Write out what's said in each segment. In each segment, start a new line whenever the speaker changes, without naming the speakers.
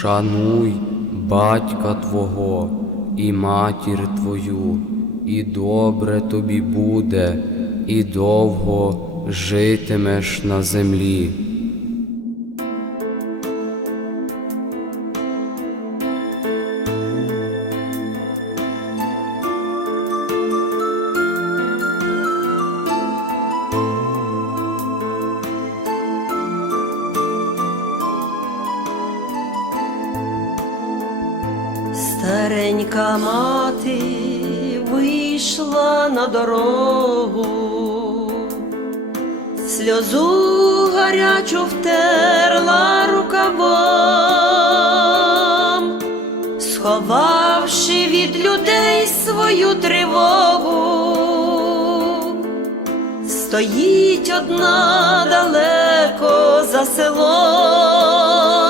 Шануй батька Твого і матір Твою, і добре тобі буде, і довго житимеш на землі.
Старенька мати вийшла на дорогу, сльозу гарячу втерла рукавом, сховавши від людей свою тривогу, стоїть одна далеко за селом,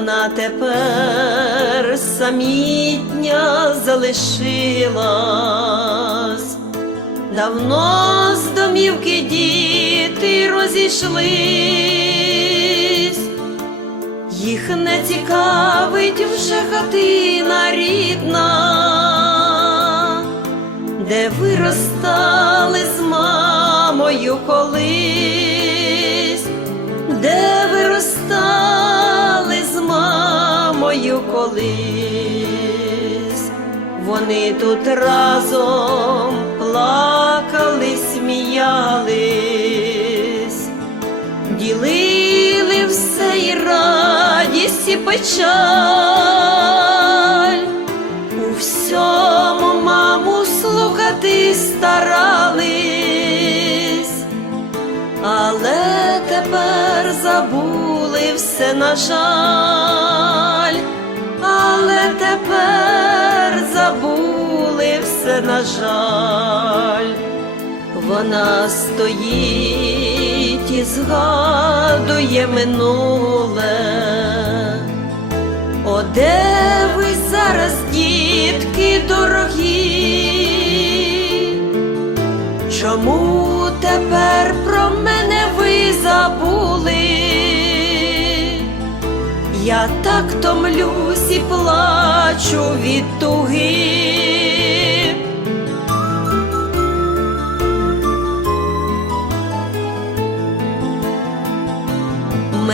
Вона тепер самітня залишилась, давно з домівки діти розійшлись. Їх не цікавить вже хатина рідна, де виростали з мамою колись, колись. Вони тут разом плакали, сміялись ділили все і радість, і печаль. У всьому маму слухати старались, але тепер забули все, на жаль, на жаль. Вона стоїть і згадує минуле. О, де ви зараз, дітки дорогі? Чому тепер про мене ви забули? Я так томлюсь і плачу від туги.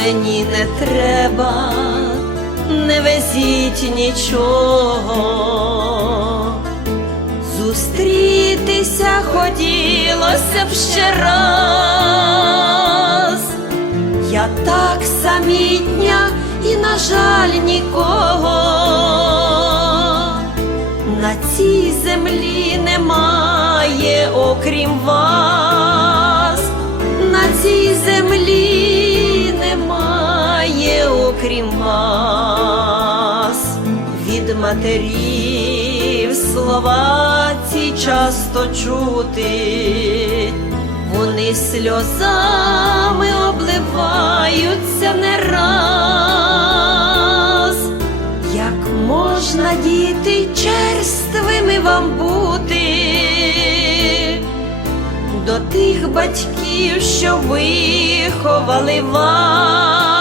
Мені не треба, не везіть нічого. Зустрітися хотілося б ще раз. Я так самітня і, на жаль, нікого. На цій землі матерів слова ці часто чути, вони сльозами обливаються не раз. Як можна діти черствими вам бути до тих батьків, що виховали вас?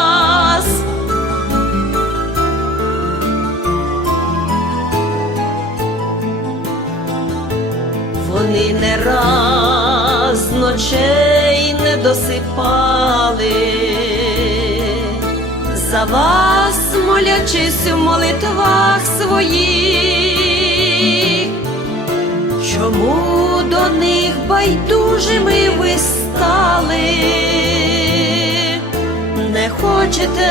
Вони не раз ночей не досипали, за вас молячись у молитвах своїх, чому до них байдужими ви стали? Не хочете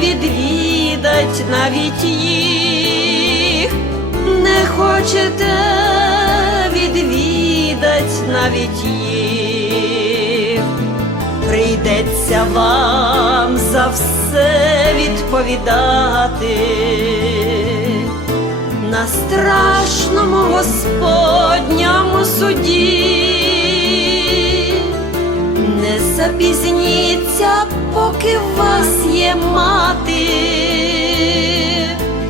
відвідать навіть їх, не хочете навіть їх, прийдеться вам за все відповідати. На страшному Господньому суді. Не запізніться, поки в вас є мати,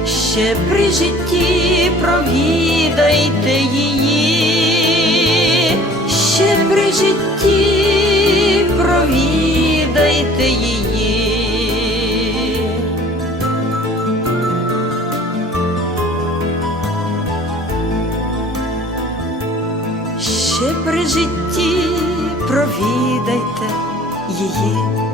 ще при житті провідайте її, провідайте її.